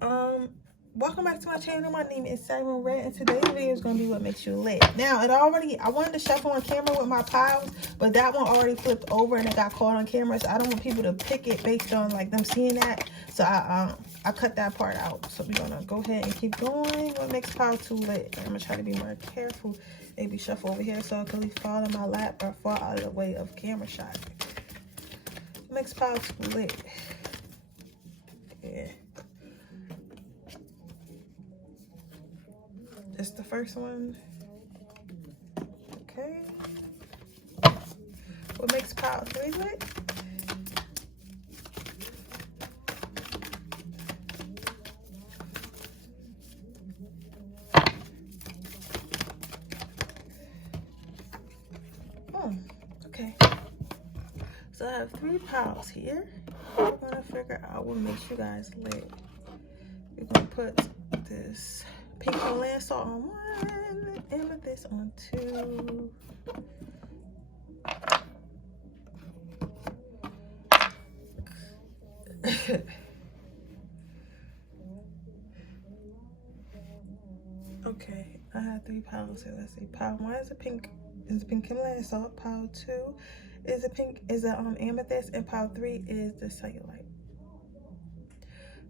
Welcome back to my channel. My name is Siren Redd, and today's video is going to be what makes you lit. Now, I wanted to shuffle on camera with my piles, but that one already flipped over and it got caught on camera, so I don't want people to pick it based on like them seeing that. So I cut that part out. So we're gonna go ahead and keep going. What makes pile 2 lit? I'm gonna try to be more careful. Maybe shuffle over here so it can fall in my lap or fall out of the way of camera shot. What makes pile 2 lit? Yeah. That's the first one. Okay. What makes pile 3 lit? Okay. So I have 3 piles here. We're gonna figure out what makes you guys lit. We're gonna put this pink Himalayan salt on 1, amethyst on 2. Okay, I have 3 piles here. Let's see. Pile 1 is a pink Himalayan salt. Pile 2 is a amethyst, and pile 3 is the cellulite.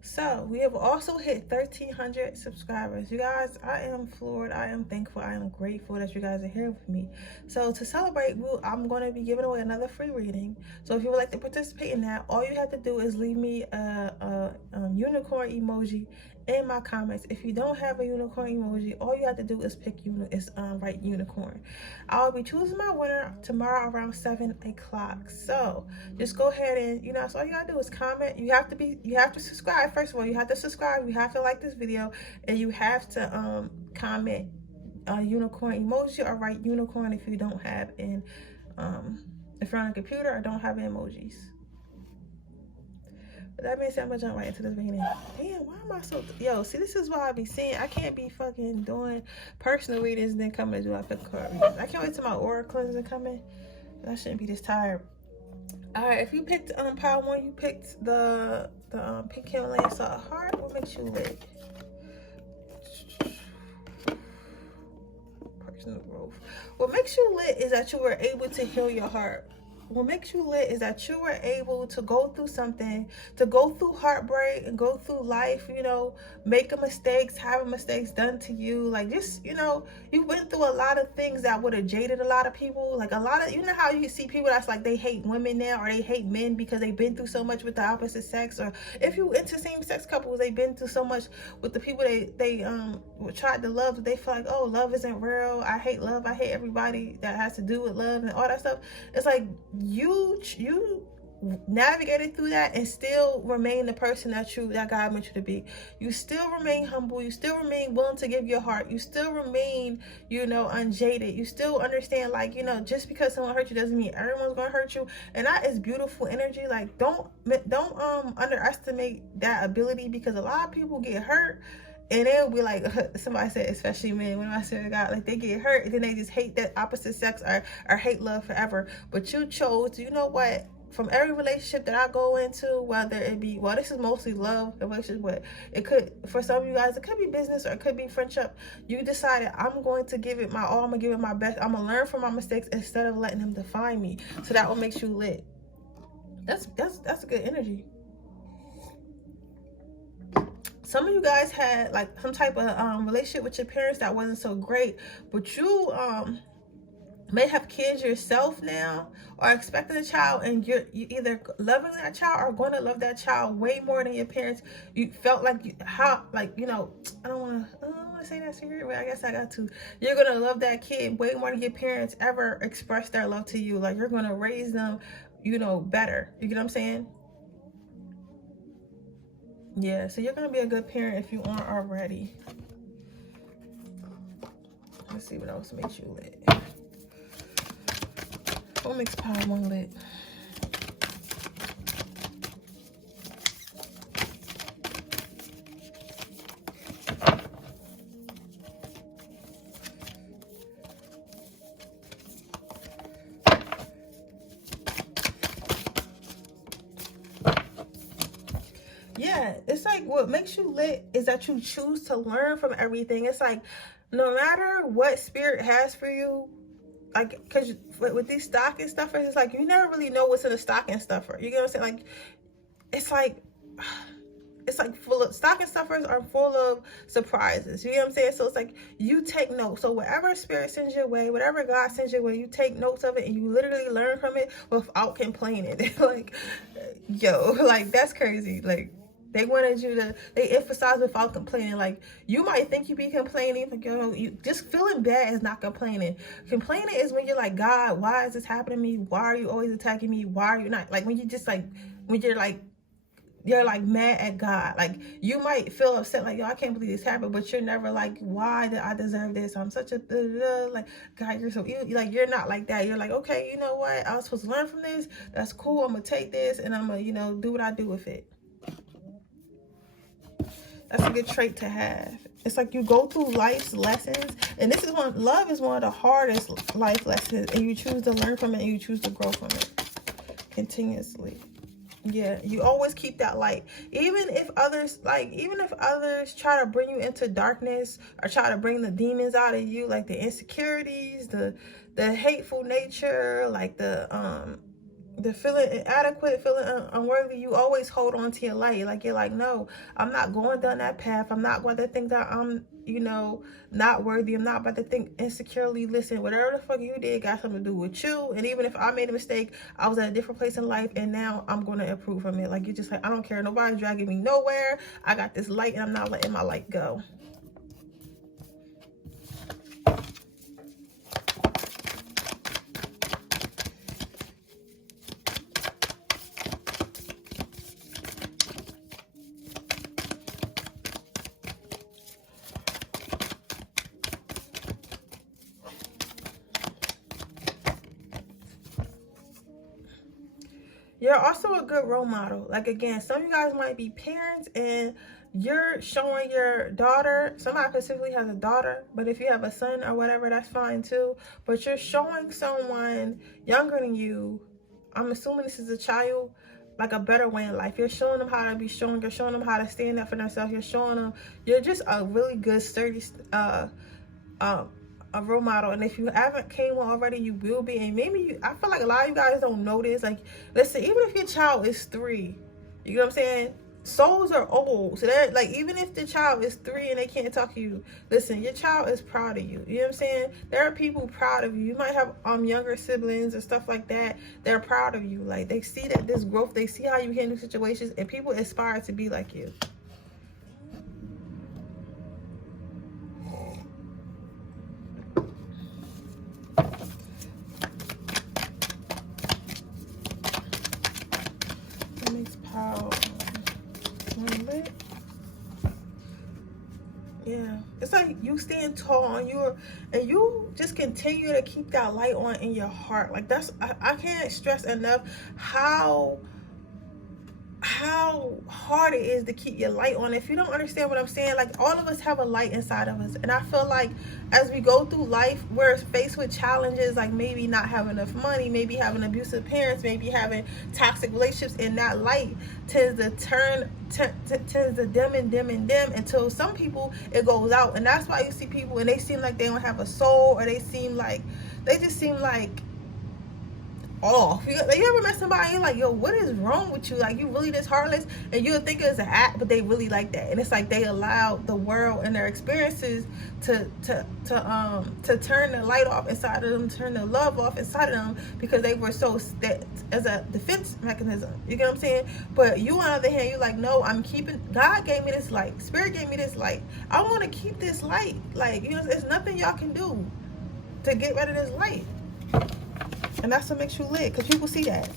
So we have also hit 1,300 subscribers. You guys, I am floored. I am thankful. I am grateful that you guys are here with me. So to celebrate, I'm going to be giving away another free reading. So if you would like to participate in that, all you have to do is leave me a unicorn emoji in my comments. If you don't have a unicorn emoji, all you have to do is write unicorn. I'll be choosing my winner tomorrow around 7 o'clock. So just go ahead and, so all you gotta do is comment. You have to subscribe. First of all, you have to subscribe, you have to like this video, and you have to comment a unicorn emoji or write unicorn if you don't have if you're on a computer or don't have emojis. That means I'm gonna jump right into this beginning. Damn, why am I so... Yo, see, this is why I be saying I can't be fucking doing personal readings and then come and do I pick card readings. I can't wait till my aura cleanser come in. I shouldn't be this tired. Alright, if you picked pile 1, you picked the pink Himalayan salt heart. What makes you lit? Personal growth. What makes you lit is that you were able to heal your heart. What makes you lit is that you were able to go through something, to go through heartbreak and go through life, making mistakes, having mistakes done to you. Like, just, you went through a lot of things that would have jaded a lot of people. Like, a lot of, how you see people that's like, they hate women now, or they hate men because they've been through so much with the opposite sex. Or if you into same-sex couples, they've been through so much with the people they tried to love. They feel like, oh, love isn't real. I hate love. I hate everybody that has to do with love and all that stuff. It's like, you navigated through that and still remain the person that God meant you to be. You still remain humble. You still remain willing to give your heart. You still remain, unjaded. You still understand, like, just because someone hurt you doesn't mean everyone's gonna hurt you. And that is beautiful energy. Like, don't underestimate that ability, because a lot of people get hurt. And they'll be like, somebody said, especially men, when I say to God, like, they get hurt and then they just hate that opposite sex or hate love forever. But you chose, what? From every relationship that I go into, whether it be, well, this is mostly love relationship, but it could, for some of you guys, it could be business or it could be friendship. You decided, I'm going to give it my all. I'm going to give it my best. I'm going to learn from my mistakes instead of letting them define me. So that what makes you lit. That's a good energy. Some of you guys had like some type of relationship with your parents that wasn't so great, but you may have kids yourself now, or expecting a child, and you either loving that child or going to love that child way more than your parents. You felt like I don't want to say that secret, but I guess I got to. You're gonna love that kid way more than your parents ever expressed their love to you. Like, you're gonna raise them, better. You get what I'm saying? Yeah, so you're gonna be a good parent if you aren't already. Let's see what else makes you lit. What makes pile 1 lit? Yeah, it's like what makes you lit is that you choose to learn from everything. It's like, no matter what spirit has for you, like, because with these stocking stuffers, it's like you never really know what's in a stocking stuffer. You get what I'm saying? Like, it's like full of stocking stuffers are full of surprises. You know what I'm saying? So it's like you take notes. So whatever spirit sends your way, whatever God sends your way, you take notes of it and you literally learn from it without complaining. Like, yo, like, that's crazy. Like, they wanted you to, they emphasize without complaining. Like, you might think you be complaining, like, yo, you just feeling bad is not complaining. Complaining is when you're like, God, why is this happening to me? Why are you always attacking me? Why are you not, like, when you just like, when you're like mad at God. Like, you might feel upset, like, yo, I can't believe this happened, but you're never like, why did I deserve this? I'm such a like, God, you're so like, you're not like that. You're like, okay, you know what, I was supposed to learn from this. That's cool. I'm gonna take this and I'm gonna, you know, do what I do with it. That's a good trait to have. It's like you go through life's lessons, and this is love is one of the hardest life lessons, and you choose to learn from it and you choose to grow from it continuously. Yeah, you always keep that light. Even if others try to bring you into darkness or try to bring the demons out of you, like the insecurities, the hateful nature, like the feeling inadequate, feeling unworthy, you always hold on to your light. Like, you're like, no, I'm not going down that path. I'm not going to think that I'm, you know, not worthy. I'm not about to think insecurely. Listen, whatever the fuck you did got something to do with you. And even if I made a mistake, I was at a different place in life and now I'm going to improve from it. Like, you're just like, I don't care. Nobody's dragging me nowhere. I got this light and I'm not letting my light go. You're also a good role model. Like, again, some of you guys might be parents and you're showing your daughter, somebody specifically has a daughter, but if you have a son or whatever, that's fine too. But you're showing someone younger than you, I'm assuming this is a child, like a better way in life. You're showing them how to be strong. You're showing them how to stand up for themselves. You're showing them, you're just a really good, sturdy, a role model. And if you haven't came one already, you will be. And maybe I feel like a lot of you guys don't know this. Like, listen, even if your child is 3, you know what I'm saying, souls are old. So they're like, even if the child is 3 and they can't talk to you, listen, your child is proud of you. You know what I'm saying? There are people proud of you. You might have younger siblings and stuff like that. They're proud of you. Like, they see that this growth, they see how you handle situations, and people aspire to be like you. Yeah, it's like you stand tall and you just continue to keep that light on in your heart. Like, that's, I can't stress enough how hard it is to keep your light on. If you don't understand what I'm saying, like, all of us have a light inside of us, and I feel like as we go through life, we're faced with challenges, like maybe not having enough money, maybe having abusive parents, maybe having toxic relationships, and that light tends to dim until some people it goes out. And that's why you see people and they seem like they don't have a soul, or they just seem like off. You ever met somebody and you're like, yo, what is wrong with you? Like, you really this heartless? And you'll think it's an act, but they really like that. And it's like they allow the world and their experiences to turn the light off inside of them, turn the love off inside of them, because they were so as a defense mechanism. You get what I'm saying? But you, on the other hand, you're like, no, I'm keeping, God gave me this light, Spirit gave me this light, I want to keep this light. Like, you know, there's nothing y'all can do to get rid of this light. And that's what makes you lit, because people see that.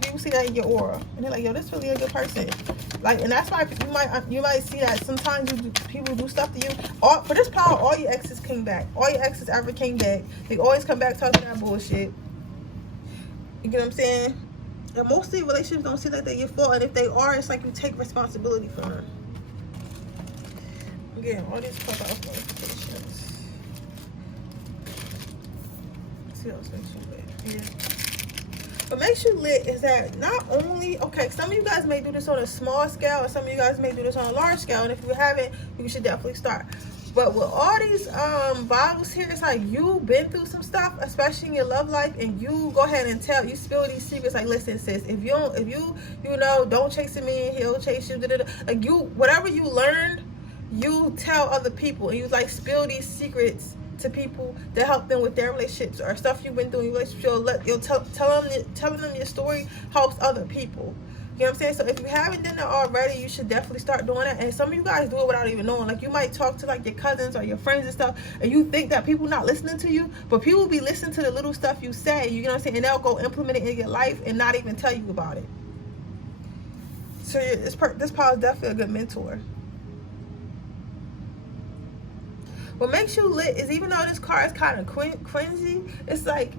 People see that in your aura, and they're like, yo, this really a good person. Like, and that's why you might see that sometimes people do stuff to you. For this power, all your exes came back. All your exes ever came back. They always come back talking that bullshit. You get what I'm saying? And mostly relationships don't seem like they're your fault, and if they are, it's like you take responsibility for them. Again, all these clubhouse notifications. Let's see what else makes you lit. Yeah. What makes you lit is that not only, okay, some of you guys may do this on a small scale, and some of you guys may do this on a large scale, and if you haven't, you should definitely start. But with all these bottles here, it's like you've been through some stuff, especially in your love life, and you go ahead and you spill these secrets. Like, listen, sis, if you know, don't chase a man, he'll chase you. Like, whatever you learned, you tell other people, and you like spill these secrets to people to help them with their relationships or stuff you've been through in your relationship. You'll telling them your story helps other people. You know what I'm saying? So if you haven't done that already, you should definitely start doing it. And some of you guys do it without even knowing. Like, you might talk to like your cousins or your friends and stuff, and you think that people not listening to you, but people will be listening to the little stuff you say. You know what I'm saying? And they'll go implement it in your life and not even tell you about it. So this Paul is definitely a good mentor. What makes you lit is, even though this card is kind of cringy, it's like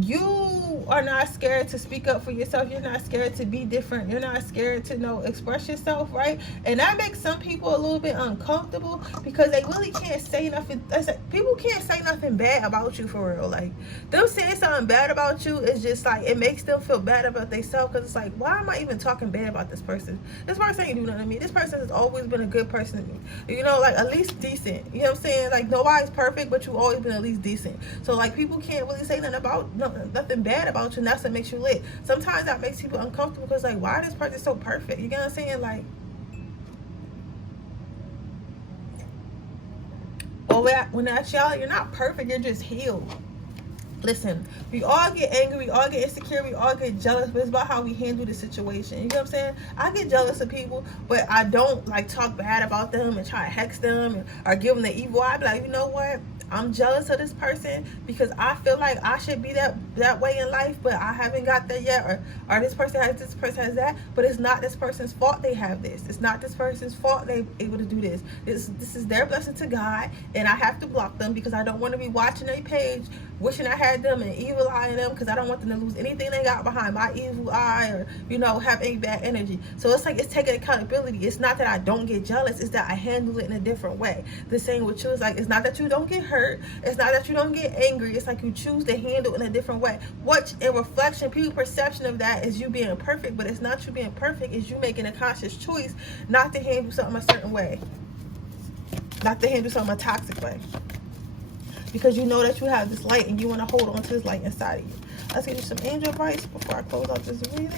you are not scared to speak up for yourself. You're not scared to be different. You're not scared to express yourself, right? And that makes some people a little bit uncomfortable because they really can't say nothing. People can't say nothing bad about you for real. Like, them saying something bad about you is just like, it makes them feel bad about themselves, because it's like, why am I even talking bad about this person? This person ain't do nothing to me. This person has always been a good person to me. You know, like, at least decent. You know what I'm saying? Like, nobody's perfect, but you've always been at least decent. So like, people can't really say nothing bad about you, and that's what makes you lit. Sometimes that makes people uncomfortable because, like, why is this person so perfect? You get what I'm saying? Like, when actually you're not perfect, you're just healed. Listen, we all get angry, we all get insecure, we all get jealous, but it's about how we handle the situation. You know what I'm saying? I get jealous of people, but I don't like talk bad about them and try to hex them or give them the evil eye. I be like, you know what? I'm jealous of this person because I feel like I should be that way in life, but I haven't got there yet. Or this person has that, but it's not this person's fault they have this. It's not this person's fault they're able to do this. This is their blessing to God, and I have to block them because I don't want to be watching their page wishing I had them and evil eyeing them, because I don't want them to lose anything they got behind my evil eye or, you know, have any bad energy. So it's like, it's taking accountability. It's not that I don't get jealous, it's that I handle it in a different way. The same with you is like, it's not that you don't get hurt, it's not that you don't get angry, it's like you choose to handle it in a different way. What in reflection, people's perception of that is you being perfect, but it's not you being perfect, it's you making a conscious choice not to handle something a certain way, not to handle something a toxic way, because you know that you have this light and you want to hold on to this light inside of you. Let's get you some angel advice before I close out this reading.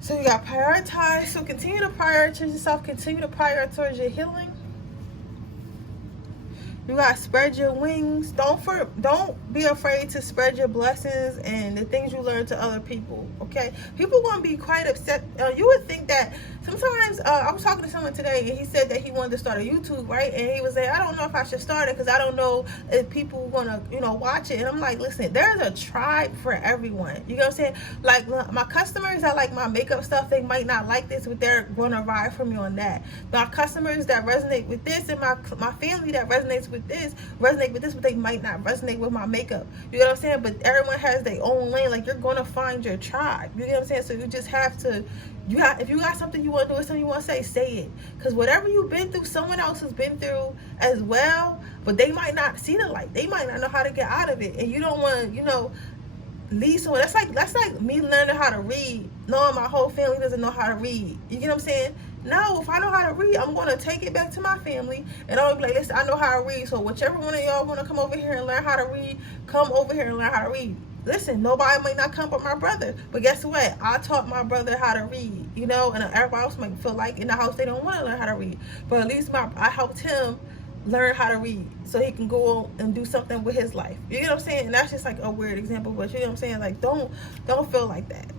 So you got prioritize. So continue to prioritize yourself. Continue to prioritize your healing. You gotta spread your wings. Don't be afraid to spread your blessings and the things you learn to other people. Okay, people gonna be quite upset. You would think that sometimes. I was talking to someone today, and he said that he wanted to start a YouTube, right? And he was saying, I don't know if I should start it because I don't know if people gonna, watch it. And I'm like, listen, there's a tribe for everyone. You know what I'm saying? Like, my customers that like my makeup stuff, they might not like this, but they're gonna ride for me on that. My customers that resonate with this, and my family that resonates with this, but they might not resonate with my makeup. You know what I'm saying? But everyone has their own lane. Like, you're gonna find your tribe. You know what I'm saying? So you just have to, if you got something you want to do or something you want to say it. Because whatever you've been through, someone else has been through as well, but they might not see the light. They might not know how to get out of it. And you don't want to, lead someone. That's like me learning how to read, knowing my whole family doesn't know how to read. You get what I'm saying? No, if I know how to read, I'm going to take it back to my family, and I'll be like, listen, I know how to read, so whichever one of y'all want to come over here and learn how to read, come over here and learn how to read. Listen, nobody might not come but my brother, but guess what? I taught my brother how to read, and everybody else might feel like in the house they don't want to learn how to read, but at least I helped him learn how to read so he can go on and do something with his life. You know what I'm saying? And that's just like a weird example, but you know what I'm saying? Like, don't feel like that.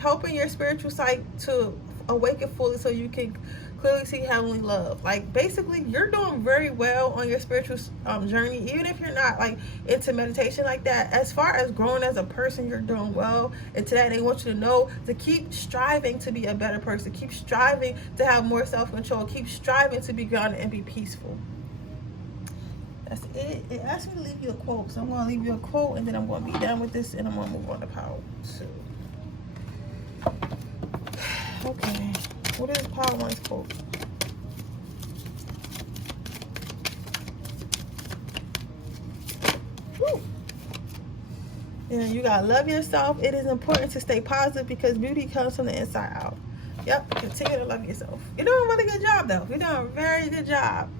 Helping your spiritual sight to awaken fully so you can clearly see heavenly love. Like, basically, you're doing very well on your spiritual journey, even if you're not like into meditation like that. As far as growing as a person, you're doing well. And today they want you to know to keep striving to be a better person, keep striving to have more self-control, keep striving to be grounded and be peaceful. That's it. It asked me to leave you a quote, so I'm going to leave you a quote, and then I'm going to be done with this, and I'm going to move on to power 2. Okay. What is Power One's quote? Woo. Yeah, you gotta love yourself. It is important to stay positive because beauty comes from the inside out. Yep, continue to love yourself. You're doing a really good job, though. You're doing a very good job.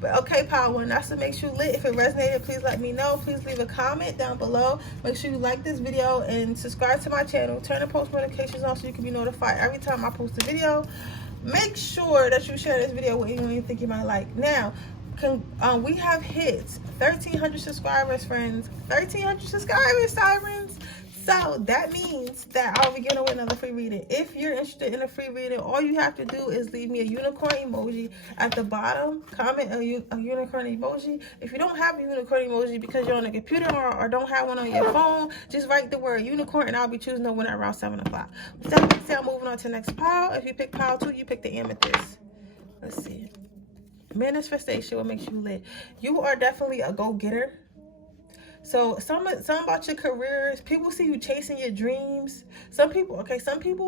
But okay, Power One, that's what makes you lit. If it resonated, please let me know. Please leave a comment down below. Make sure you like this video and subscribe to my channel. Turn the post notifications on so you can be notified every time I post a video. Make sure that you share this video with anyone you think you might like. Now, we have hit 1,300 subscribers, friends. 1,300 subscribers, Sirens. So that means that I'll be giving away another free reading. If you're interested in a free reading, all you have to do is leave me a unicorn emoji at the bottom. Comment a unicorn emoji. If you don't have a unicorn emoji because you're on a computer or don't have one on your phone, just write the word unicorn and I'll be choosing the winner around 7 o'clock. With that being said, I'm moving on to the next pile. If you pick pile 2, you pick the amethyst. Let's see. Manifestation, what makes you lit? You are definitely a go-getter. So some about your careers, people see you chasing your dreams. Some people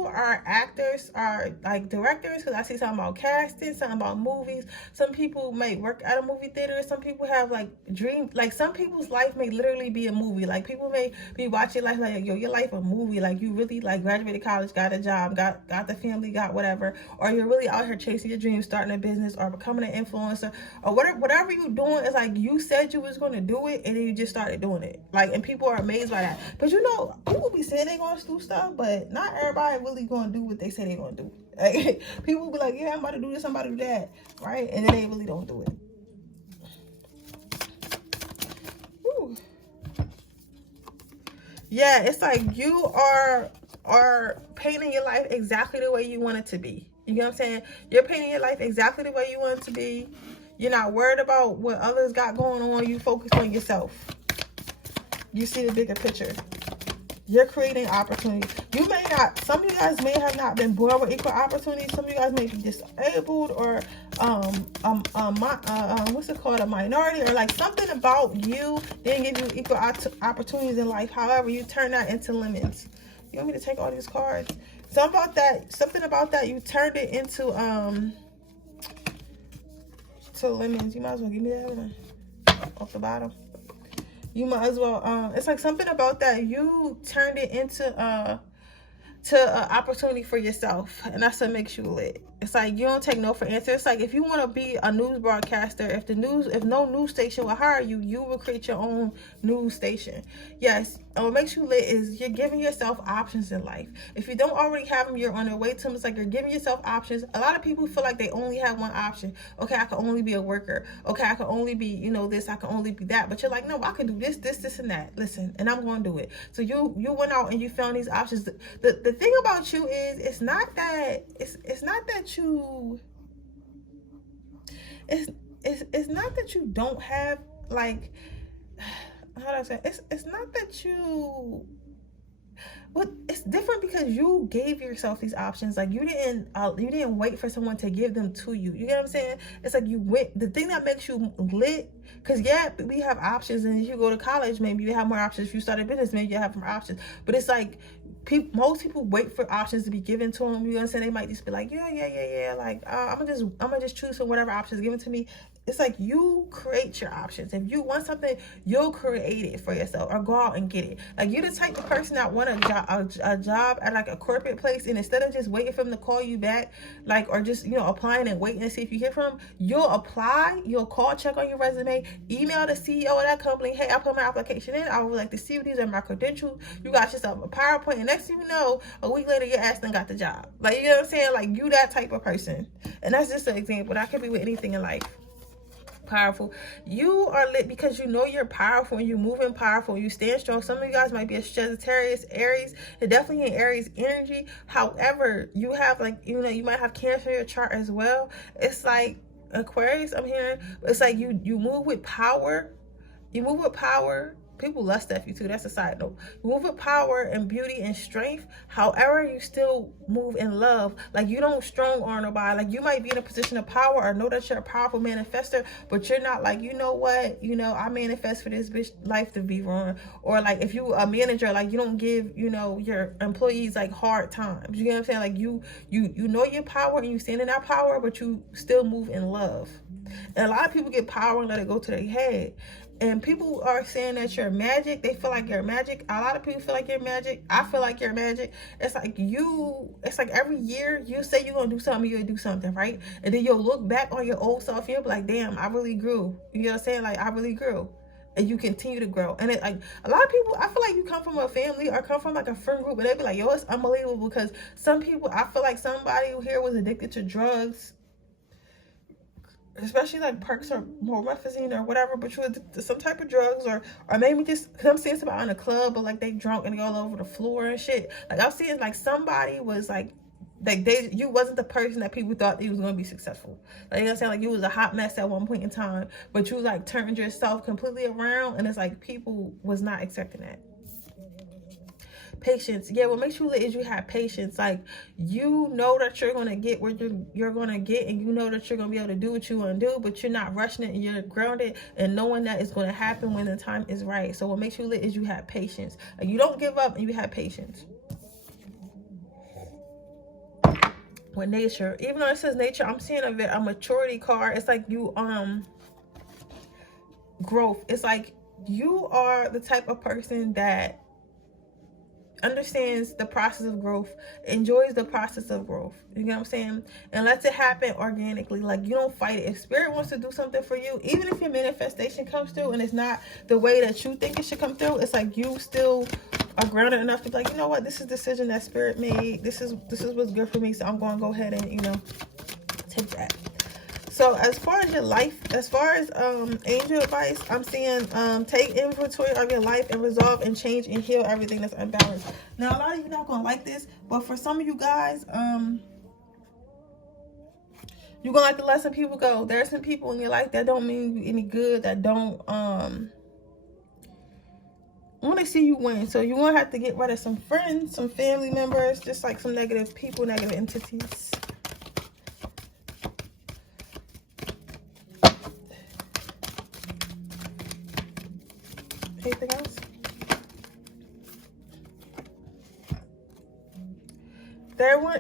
are actors, are like directors, because I see something about casting, something about movies. Some people may work at a movie theater. Some people have like dreams. Like some people's life may literally be a movie. Like people may be watching life like, yo, your life a movie. Like you really like graduated college, got a job, got the family, got whatever. Or you're really out here chasing your dreams, starting a business or becoming an influencer or whatever you're doing is like you said you was going to do it and then you just started doing it. Like, and people are amazed by that. But you know, people be saying they're going to do stuff, but not everybody really going to do what they say they're going to do. Like, people be like, yeah, I'm about to do this, I'm about to do that, right? And then they really don't do it. Woo. Yeah, it's like you are painting your life exactly the way you want it to be. You know what I'm saying? You're painting your life exactly the way you want it to be. You're not worried about what others got going on. You focus on yourself. You see the bigger picture. You're creating opportunities. You may not, some of you guys may have not been born with equal opportunities. Some of you guys may be disabled or what's it called, a minority, or like something about you didn't give you equal opportunities in life. However, you turn that into lemons. You want me to take all these cards? Something about that you turned it into to lemons. You might as well give me that one off the bottom. You might as well, it's like something about that you turned it into an opportunity for yourself, and that's what makes you lit. It's like you don't take no for answer. It's like if you want to be a news broadcaster, if no news station will hire you, you will create your own news station. Yes, and what makes you lit is you're giving yourself options in life. If you don't already have them, you're on your way to them. It's like you're giving yourself options. A lot of people feel like they only have one option. Okay, I can only be a worker. Okay, I can only be, you know, this, I can only be that. But you're like, no, I can do this, and that. Listen, and I'm going to do it. So you went out and you found these options. The thing about you is it's not that you don't have, like, how do I say, it's not that you, but it's different because you gave yourself these options. Like you didn't wait for someone to give them to you. You get what I'm saying? It's like you went. The thing that makes you lit, because yeah, we have options, and if you go to college, maybe you have more options. If you start a business, maybe you have more options. But it's like most people wait for options to be given to them. You understand? They might just be like, yeah. Like I'm gonna just choose from whatever options given to me. It's like you create your options. If you want something, you'll create it for yourself or go out and get it. Like you're the type of person that want a job at like a corporate place, and instead of just waiting for them to call you back, like, or just, you know, applying and waiting to see if you hear from them, you'll apply, you'll call, check on your resume, email the CEO of that company, hey, I put my application in, I would like to see these are my credentials. You got yourself a PowerPoint, and next thing you know, a week later your ass done got the job. Like, you know what I'm saying? Like you that type of person. And that's just an example. That could be with anything in life. Powerful. You are lit because you know you're powerful and you're moving powerful. You stand strong. Some of you guys might be a Sagittarius, Aries. You're definitely in Aries energy. However, you have, like, you know, you might have Cancer in your chart as well. It's like Aquarius, I'm hearing. It's like you move with power. You move with power. People lust after you too. That's a side note. You move with power and beauty and strength. However, you still move in love. Like, you don't strong arm nobody. Like, you might be in a position of power or know that you're a powerful manifester, but you're not like, you know what, I manifest for this bitch life to be wrong. Or like, if you a manager, like, you don't give, your employees like hard times. You know what I'm saying? Like, you know your power and you stand in that power, but you still move in love. And a lot of people get power and let it go to their head. And people are saying that you're magic. They feel like you're magic. A lot of people feel like you're magic. I feel like you're magic. It's like every year you say you're going to do something, you'll do something, right? And then you'll look back on your old self, you'll be like, damn, I really grew. You know what I'm saying? Like, I really grew. And you continue to grow. And like, a lot of people, I feel like you come from a family or come from like a friend group, and they be like, yo, it's unbelievable, because some people, I feel like somebody here was addicted to drugs, especially like perks or morphine or whatever, but you addicted to some type of drugs, or maybe just, because I'm seeing somebody in a club, but like they drunk and they all over the floor and shit. Like, I'm seeing like somebody was like you wasn't the person that people thought you was going to be successful. Like, you know what I'm saying? Like, you was a hot mess at one point in time, but you like turned yourself completely around, and it's like people was not accepting that. Patience. Yeah, what makes you lit is you have patience. Like, you know that you're going to get what you're going to get, and you know that you're going to be able to do what you want to do, but you're not rushing it, and you're grounded and knowing that it's going to happen when the time is right. So what makes you lit is you have patience. Like, you don't give up and you have patience. With nature, even though it says nature, I'm seeing a maturity card. It's like you growth. It's like you are the type of person that understands the process of growth, enjoys the process of growth, you know what I'm saying, and lets it happen organically. Like, you don't fight it. If spirit wants to do something for you, even if your manifestation comes through and it's not the way that you think it should come through, it's like you still are grounded enough to be like, you know what, this is a decision that spirit made, this is what's good for me, so I'm going to go ahead and take that. So as far as your life, as far as angel advice, I'm seeing take inventory of your life and resolve and change and heal everything that's unbalanced. Now, a lot of you not gonna like this, but for some of you guys, you're gonna like to let some people go. There are some people in your life that don't mean you any good, that don't want to see you win. So you're gonna have to get rid of some friends, some family members, just like some negative people, negative entities. Anything else?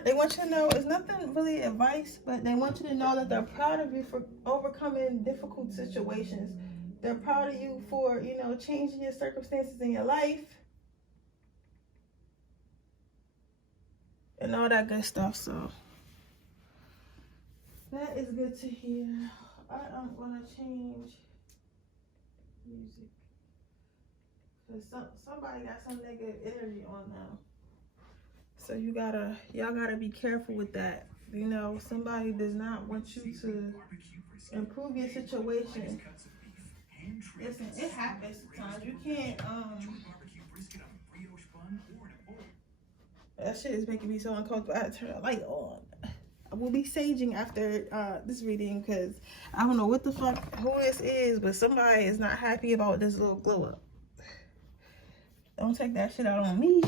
They want you to know, it's nothing really advice, but they want you to know that they're proud of you for overcoming difficult situations. They're proud of you for, changing your circumstances in your life and all that good stuff. So that is good to hear. I am gonna change music, because somebody got some negative energy on now. So y'all gotta be careful with that. Somebody does not want you to improve your situation. Listen, it happens sometimes. You can't that shit is making me so uncomfortable. I had to turn the light on. I will be saging after this reading, because I don't know what the fuck who this is, but somebody is not happy about this little glow up. Don't take that shit out on me,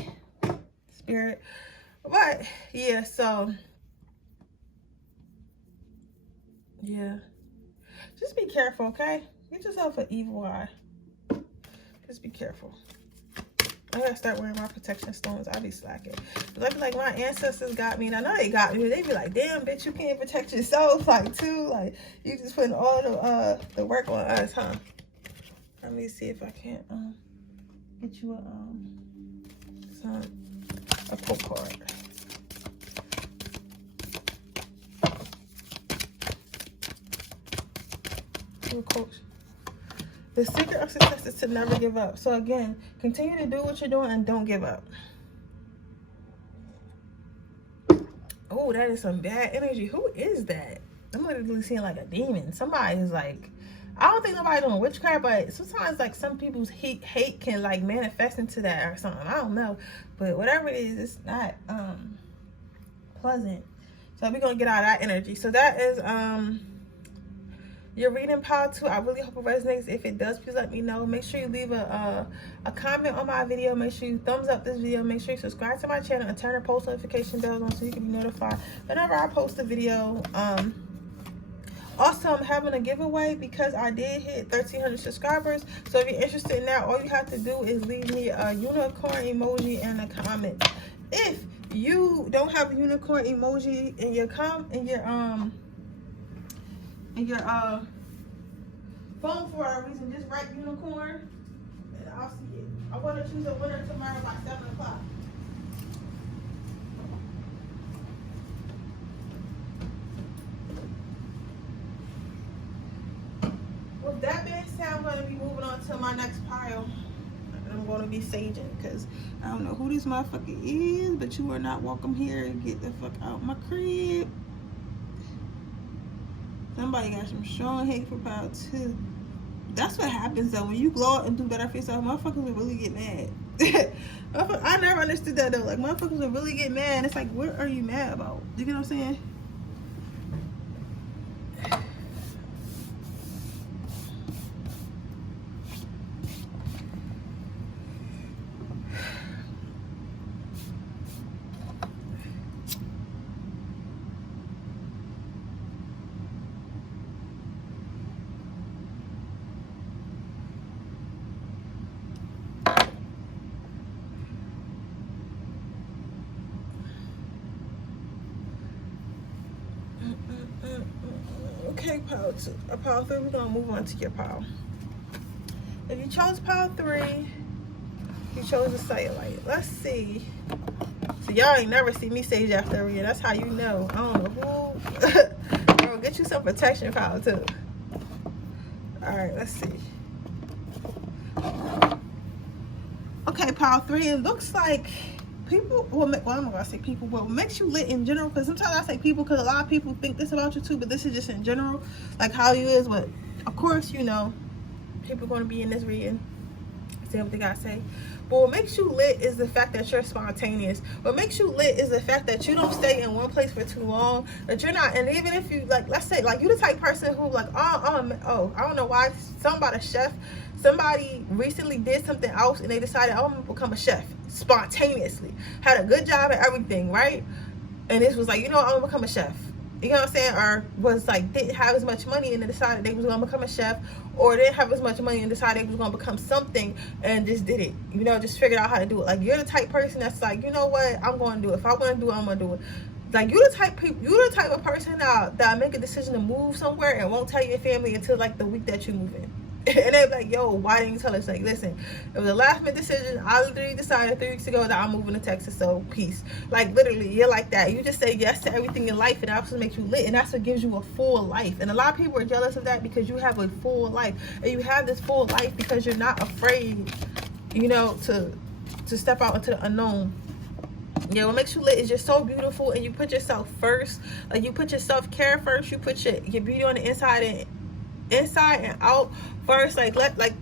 spirit. But yeah, so yeah, just be careful, okay? Get yourself an evil eye. Just be careful. I gotta start wearing my protection stones. I be slacking. But I be like, my ancestors got me, and I know they got me. They be like, damn, bitch, you can't protect yourself, like, too. Like, you just putting all the work on us, huh? Let me see if I can't get you a quote card. Quote. The secret of success is to never give up. So again, continue to do what you're doing and don't give up. Oh, that is some bad energy. Who is that? I'm literally seeing like a demon. Somebody is like, I don't think nobody doing witchcraft, but sometimes like some people's hate can like manifest into that or something. I don't know. But whatever it is, it's not pleasant. So we're gonna get out of that energy. So that is your reading pile 2. I really hope it resonates. If it does, please let me know. Make sure you leave a comment on my video. Make sure you thumbs up this video. Make sure you subscribe to my channel and turn the post notification bells on so you can be notified whenever I post a video. Also, I'm having a giveaway because I did hit 1,300 subscribers. So if you're interested in that, all you have to do is leave me a unicorn emoji in the comments. If you don't have a unicorn emoji in your phone for a reason, just write unicorn and I'll see it. I want to choose a winner tomorrow by 7 o'clock. With that being said, I'm going to be moving on to my next pile. And I'm going to be saging because I don't know who this motherfucker is, but you are not welcome here. Get the fuck out my crib. Somebody got some strong hate for pile 2. That's what happens though. When you glow up and do better for yourself, motherfuckers will really get mad. I never understood that though. Like, motherfuckers will really get mad. It's like, what are you mad about? You get what I'm saying? Okay, pile 2. Pile 3, we're gonna move on to your pile. If you chose pile 3, you chose the cellulite. Let's see. So y'all ain't never see me sage after a read. That's how you know. I don't know who. Bro, get you some protection, pile 2. Alright, let's see. Okay, pile 3, it looks like people, well, I'm not gonna say people, but what makes you lit in general, because sometimes I say people because a lot of people think this about you too, but this is just in general, like how you is. But of course, you know, people are going to be in this reading, say what they gotta say. But what makes you lit is the fact that you're spontaneous. What makes you lit is the fact that you don't stay in one place for too long, that you're not, and even if you, like, let's say, like, you the type person who, like, I don't know why, somebody chef, somebody recently did something else and they decided, I'm gonna become a chef spontaneously, had a good job and everything, right? And this was like, you know, I'm gonna become a chef. You know what I'm saying? Or was like, didn't have as much money and they decided they was gonna become a chef, or didn't have as much money and decided they was gonna become something and just did it. You know, just figured out how to do it. Like, you're the type person that's like, you know what, I'm gonna do it. If I wanna do it, I'm gonna do it. Like, you're the type of person that make a decision to move somewhere and won't tell your family until like the week that you move in. And they're like, yo, why didn't you tell us? Like, listen, it was a last minute decision. I literally decided 3 weeks ago that I'm moving to Texas, so peace. Like, literally, you're like that. You just say yes to everything in life, and that's what makes you lit, and that's what gives you a full life. And a lot of people are jealous of that because you have a full life, and you have this full life because you're not afraid, you know, to step out into the unknown. Yeah, what makes you lit is you're so beautiful, and you put yourself first. Like, you put your self-care first. You put your beauty on the inside and out first. Like,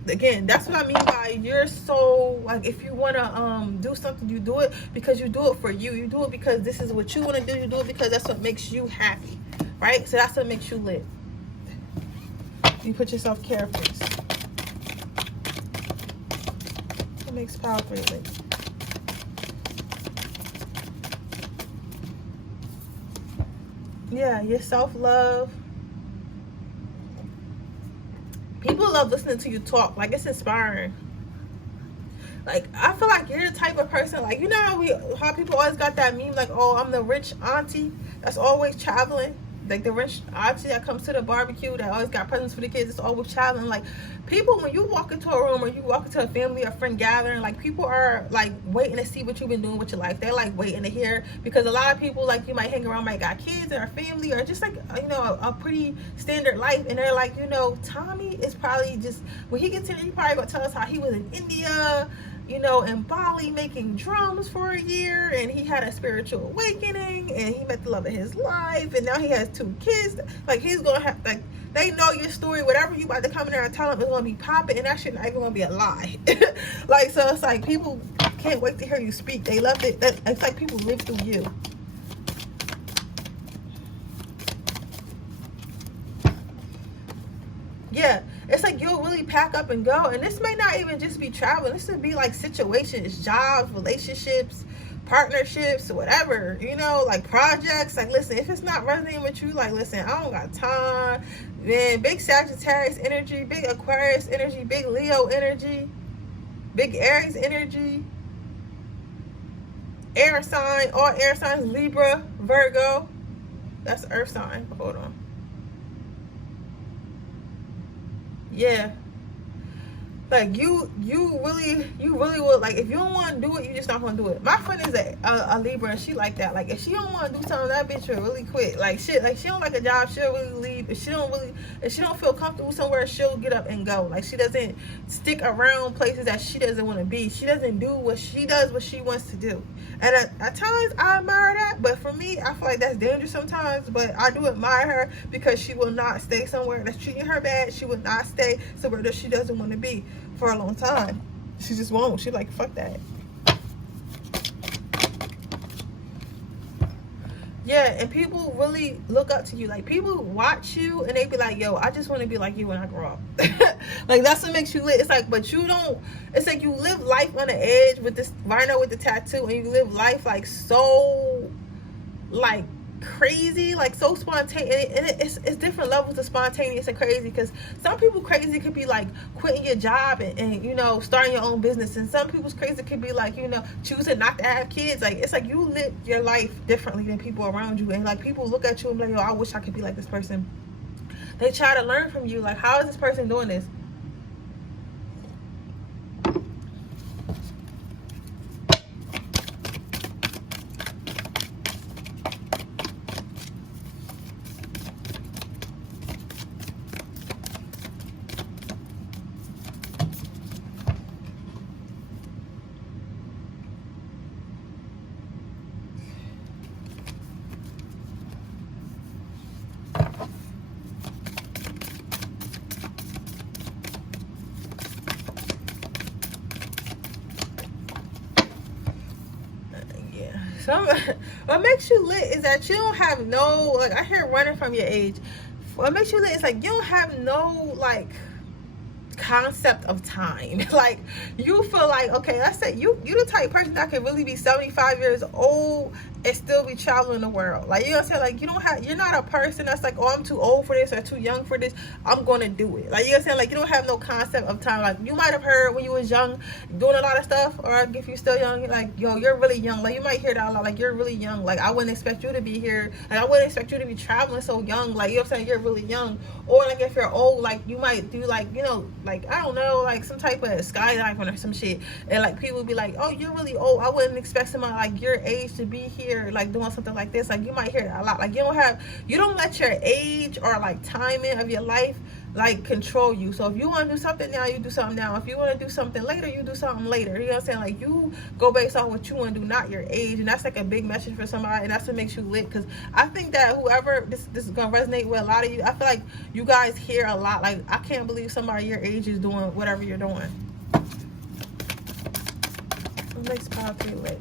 again, that's what I mean by you're so, like, if you want to do something, you do it because you do it for you. You do it because this is what you want to do. You do it because that's what makes you happy, right? So that's what makes you lit. You put your self-care first. What makes pile 3 lit? Yeah, your self-love. People love listening to you talk. Like, it's inspiring. Like, I feel like you're the type of person, like, you know how people always got that meme, like, oh, I'm the rich auntie that's always traveling. Like, the rich auntie that comes to the barbecue that always got presents for the kids, it's always traveling. Like, people, when you walk into a room or you walk into a family or friend gathering, like, people are like waiting to see what you've been doing with your life. They're like waiting to hear, because a lot of people, like, you might hang around, might got kids or a family or just like, you know, a pretty standard life, and they're like, you know, Tommy is probably just, when he gets in, he probably gonna tell us how he was in India, you know, in Bali making drums for a year, and he had a spiritual awakening, and he met the love of his life, and now he has 2 kids. Like, he's gonna have, like, they know your story. Whatever you about to come in there and tell them, it's gonna be popping, and that shit not even gonna be a lie. Like, so it's like people can't wait to hear you speak. They love it. It's like people live through you. It's like you'll really pack up and go. And this may not even just be traveling. This could be like situations, jobs, relationships, partnerships, whatever, you know, like projects. Like, listen, if it's not resonating with you, like, listen, I don't got time. Man, big Sagittarius energy, big Aquarius energy, big Leo energy, big Aries energy, air sign, all air signs, Libra, Virgo. That's earth sign. Hold on. Yeah. Like you really will, like, if you don't want to do it, you just not gonna do it. My friend is a Libra, and she like that. Like, if she don't want to do something, that bitch will really quit. Like, shit, like, she don't like a job, she'll really leave. If she don't feel comfortable somewhere, she'll get up and go. Like, she doesn't stick around places that she doesn't want to be. She doesn't do what she does, what she wants to do. And at times I admire that, but for me, I feel like that's dangerous sometimes. But I do admire her because she will not stay somewhere that's treating her bad. She will not stay somewhere that she doesn't want to be for a long time. She just won't. She like, fuck that. Yeah, and people really look up to you. Like, people watch you and they be like, yo, I just want to be like you when I grow up. Like, that's what makes you lit. It's like, but you don't, it's like you live life on the edge with this rhino with the tattoo, and you live life like so, like, crazy, like so spontaneous. And it's different levels of spontaneous and crazy, because some people crazy could be like quitting your job and you know, starting your own business, and some people's crazy could be like, you know, choosing not to have kids. Like, it's like you live your life differently than people around you, and like people look at you and be like, yo, I wish I could be like this person. They try to learn from you, like, how is this person doing this? What makes you lit is that you don't have no, like, I hear running from your age. What makes you lit is like you don't have no, like, concept of time. Like, you feel like, okay, let's say you the type of person that can really be 75 years old and still be traveling the world. Like, you know what I'm saying? Like, you're not a person that's like, oh, I'm too old for this or too young for this, I'm gonna do it. Like, you know what I'm saying? Like, you don't have no concept of time. Like, you might have heard when you was young doing a lot of stuff, or if you're still young, like, yo, you're really young. Like, you might hear that a lot, like, you're really young. Like, I wouldn't expect you to be here. Like, I wouldn't expect you to be traveling so young. Like, you know what I'm saying? You're really young. Or like, if you're old, like, you might do, like, you know, like, I don't know, like some type of skydiving or some shit, and like people be like, oh, you're really old, I wouldn't expect someone like your age to be here, like, doing something like this. Like, you might hear that a lot. Like, you don't let your age or like timing of your life like control you. So if you want to do something now, you do something now. If you want to do something later, you do something later. You know what I'm saying? Like, you go based on what you want to do, not your age. And that's like a big message for somebody, and that's what makes you lit. Because I think that whoever this is gonna resonate with a lot of you. I feel like you guys hear a lot, like, I can't believe somebody your age is doing whatever you're doing. What makes poverty lit?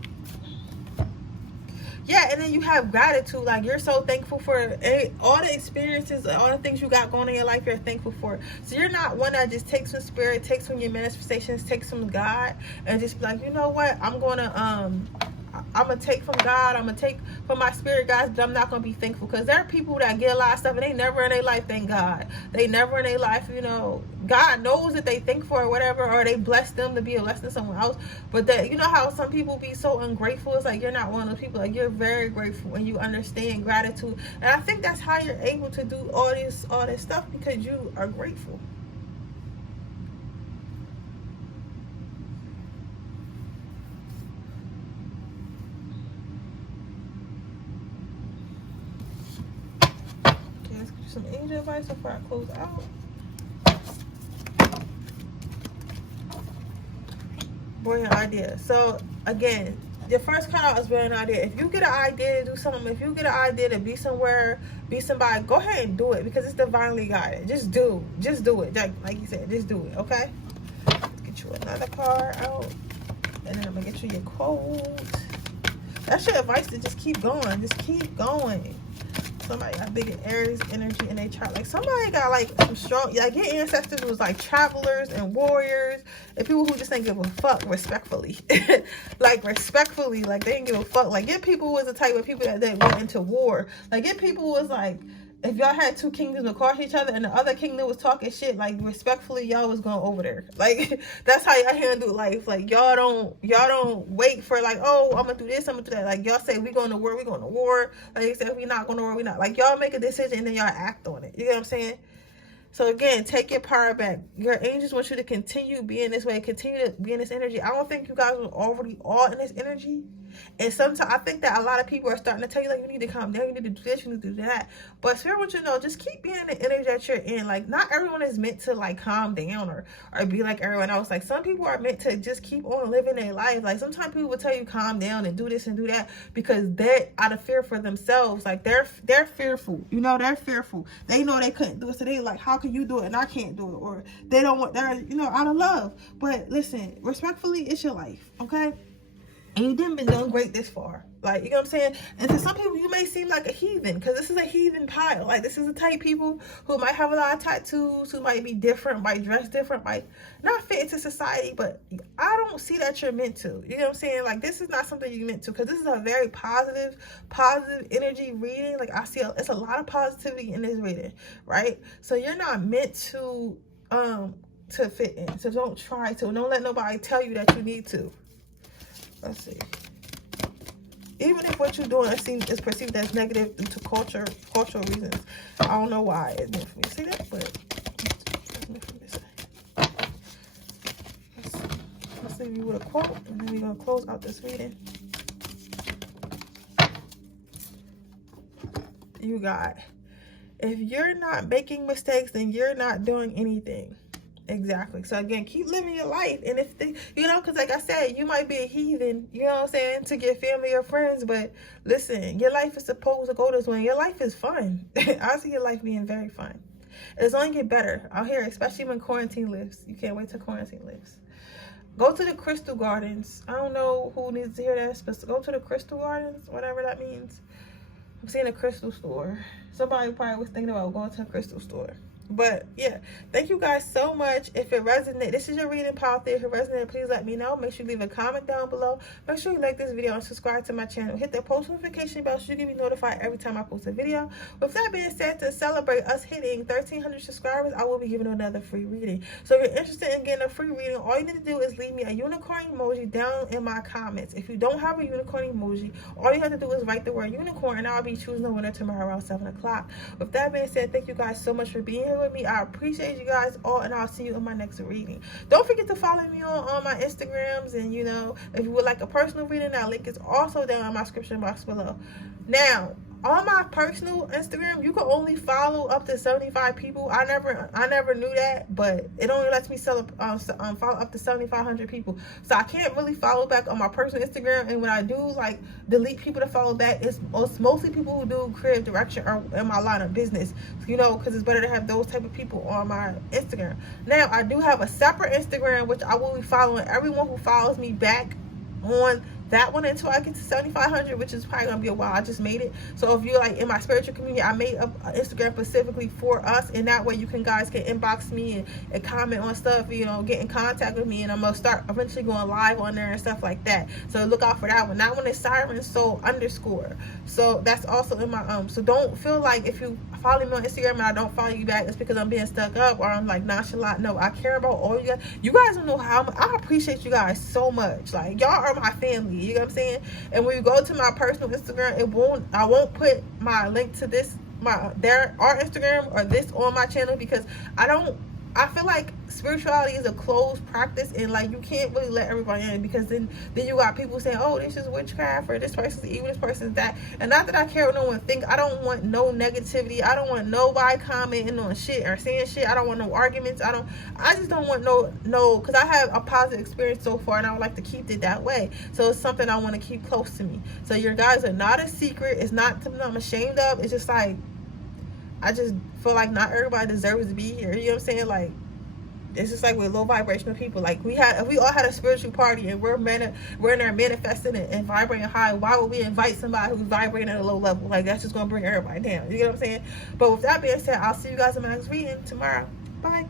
Yeah, and then you have gratitude. Like, you're so thankful for all the experiences, all the things you got going in your life, you're thankful for. So you're not one that just takes from spirit, takes from your manifestations, takes from God, and just be like, you know what, I'm gonna take from God, I'm gonna take from my spirit, guys, but I'm not gonna be thankful. Because there are people that get a lot of stuff and they never in their life thank God. They never in their life, you know, God knows that they think for or whatever, or they bless them to be a blessing to someone else. But that, you know how some people be so ungrateful? It's like, you're not one of those people. Like, you're very grateful and you understand gratitude. And I think that's how you're able to do all this stuff, because you are grateful. Some angel advice before I close out. Brilliant idea. So again, the first card out is brilliant idea. If you get an idea to do something, if you get an idea to be somewhere, be somebody, go ahead and do it, because it's divinely guided. Just do it. Like you said, just do it. Okay. Let's get you another card out, and then I'm gonna get you your quote. That's your advice, to just keep going. Just keep going. somebody got big Aries energy in their chart. Like somebody got like some strong, like your ancestors was like travelers and warriors and people who just didn't give a fuck, respectfully. Like respectfully, like they didn't give a fuck. Like your people was the type of people that went into war. Like your people was like, if y'all had two kingdoms across each other and the other kingdom was talking shit, like respectfully, y'all was going over there. Like that's how y'all handle life. Like y'all don't wait for like, oh, I'm gonna do this, I'm gonna do that. Like y'all say we going to war, we going to war. Like you said, we not going to war, we not. Like y'all make a decision and then y'all act on it. You know what I'm saying? So again, take your power back. Your angels want you to continue being this way, continue to be in this energy. I don't think you guys were already all in this energy. And sometimes I think that a lot of people are starting to tell you, like, you need to calm down, you need to do this, you need to do that. But Spirit wants you to know, just keep being in the energy that you're in. Like, not everyone is meant to, like, calm down or be like everyone else. Like, some people are meant to just keep on living their life. Like, sometimes people will tell you, calm down and do this and do that because they're out of fear for themselves. Like, they're fearful. You know, they're fearful. They know they couldn't do it. So they like, how can you do it and I can't do it? Or they don't want, they're, you know, out of love. But listen, respectfully, it's your life, okay? And you didn't been doing great this far. Like, you know what I'm saying? And to some people, you may seem like a heathen because this is a heathen pile. Like, this is the type of people who might have a lot of tattoos, who might be different, might dress different, might not fit into society. But I don't see that you're meant to. You know what I'm saying? Like, this is not something you're meant to because this is a very positive energy reading. Like, I see it's a lot of positivity in this reading, right? So you're not meant to fit in. So don't try to. Don't let nobody tell you that you need to. Let's see. Even if what you're doing is perceived as negative due to cultural reasons, I don't know why it's meant for me to say that, but it's meant for me to say. Let's leave you with a quote, and then we're gonna close out this reading. You got, if you're not making mistakes, then you're not doing anything. Exactly. So again, keep living your life. And if you know, because like I said, you might be a heathen, you know what I'm saying, to your family or friends, but listen, your life is supposed to go this way. Your life is fun. I see your life being very fun. It's only get better out here, especially when quarantine lifts. You can't wait till quarantine lifts. Go to the crystal gardens. I don't know who needs to hear this, but go to the crystal gardens, whatever that means. I'm seeing a crystal store. Somebody probably was thinking about going to a crystal store. But yeah, thank you guys so much. If it resonates, this is your reading pile theory. If it resonated, please let me know. Make sure you leave a comment down below. Make sure you like this video and subscribe to my channel. Hit the post notification bell so you can be notified every time I post a video. With that being said, to celebrate us hitting 1,300 subscribers, I will be giving another free reading. So if you're interested in getting a free reading, all you need to do is leave me a unicorn emoji down in my comments. If you don't have a unicorn emoji, all you have to do is write the word unicorn, and I'll be choosing the winner tomorrow around 7 o'clock. With that being said, thank you guys so much for being here with me. I appreciate you guys all, and I'll see you in my next reading. Don't forget to follow me on my Instagrams, and you know, if you would like a personal reading, that link is also down in my description box below. Now, on my personal Instagram, you can only follow up to 75 people. I never knew that, but it only lets me follow up to 7,500 people. So I can't really follow back on my personal Instagram. And when I do, like, delete people to follow back, it's mostly people who do creative direction or in my line of business. You know, because it's better to have those type of people on my Instagram. Now, I do have a separate Instagram, which I will be following everyone who follows me back on that one until I get to 7,500, which is probably gonna be a while. I just made it. So if you're like in my spiritual community, I made an Instagram specifically for us, and that way you guys can inbox me and comment on stuff, you know, get in contact with me, and I'm gonna start eventually going live on there and stuff like that. So look out for that one. That one is Siren _. So that's also in my so don't feel like if you follow me on Instagram and I don't follow you back, it's because I'm being stuck up or I'm like nonchalant. No, I care about all you guys. You guys don't know how much I appreciate you guys so much. Like, y'all are my family. You know what I'm saying? And when you go to my personal Instagram, I won't put my link to our Instagram or this on my channel because I feel like spirituality is a closed practice, and like you can't really let everybody in, because then you got people saying, oh, this is witchcraft, or this person's evil, this person's that. And not that I care what no one think. I don't want no negativity. I don't want nobody commenting on shit or saying shit. I don't want no arguments. I just don't want no because I have a positive experience so far, and I would like to keep it that way. So it's something I want to keep close to me. So your guys are not a secret. It's not something I'm ashamed of. It's just like, I just feel like not everybody deserves to be here. You know what I'm saying? Like, It's just like with low vibrational people. Like we all had a spiritual party, and we're in there manifesting and vibrating high. Why would we invite somebody who's vibrating at a low level? Like that's just gonna bring everybody down. You get what I'm saying? But with that being said, I'll see you guys in my next reading tomorrow. Bye.